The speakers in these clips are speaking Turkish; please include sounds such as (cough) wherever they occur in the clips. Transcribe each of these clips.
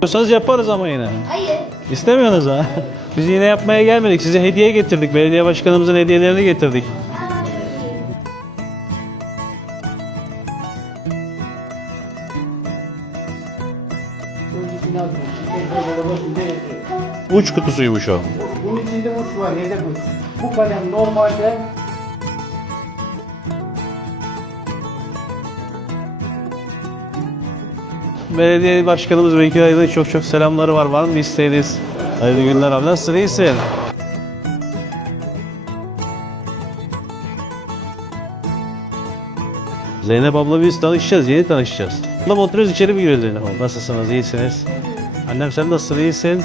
Diyorsanız yaparız ama yine. Hayır. İstemiyorsunuz ha. (laughs) Biz yine yapmaya gelmedik. Size hediye getirdik. Belediye başkanımızın hediyelerini getirdik. Uç kutusuymuş o. Bunun içinde uç var, yedek uç. Bu kalem normalde Belediye başkanımız Vekil Aydın'ın çok çok selamları var. Var mı isteğiniz? Hayırlı günler abi. Nasılsın? İyisin? Zeynep abla biz tanışacağız. Yeni tanışacağız. Ablam oturuyoruz içeri mi giriyoruz Zeynep abla? Nasılsınız? İyisiniz? Annem sen nasılsın? İyisin?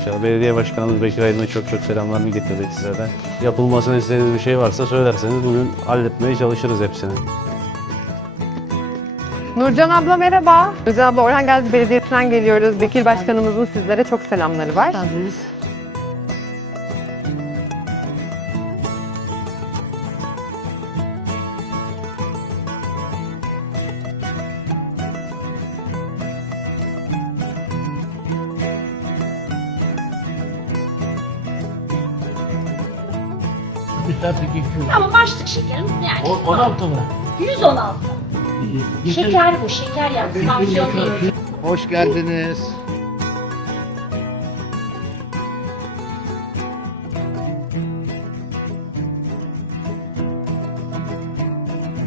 İnşallah belediye başkanımız Bekir Aydın'a çok çok selamlarını getirdik size de. Yapılmasını istediğiniz bir şey varsa söylerseniz bugün halletmeye çalışırız hepsini. Nurcan abla merhaba. Nurcan abla Orhan Gazi Belediyesi'nden geliyoruz. Bekir Başkanımızın sizlere çok selamları var. Ama başlık şekerim yani. 16 mı? 116. Şeker bu, şeker. Tansiyon değil. Hoş geldiniz.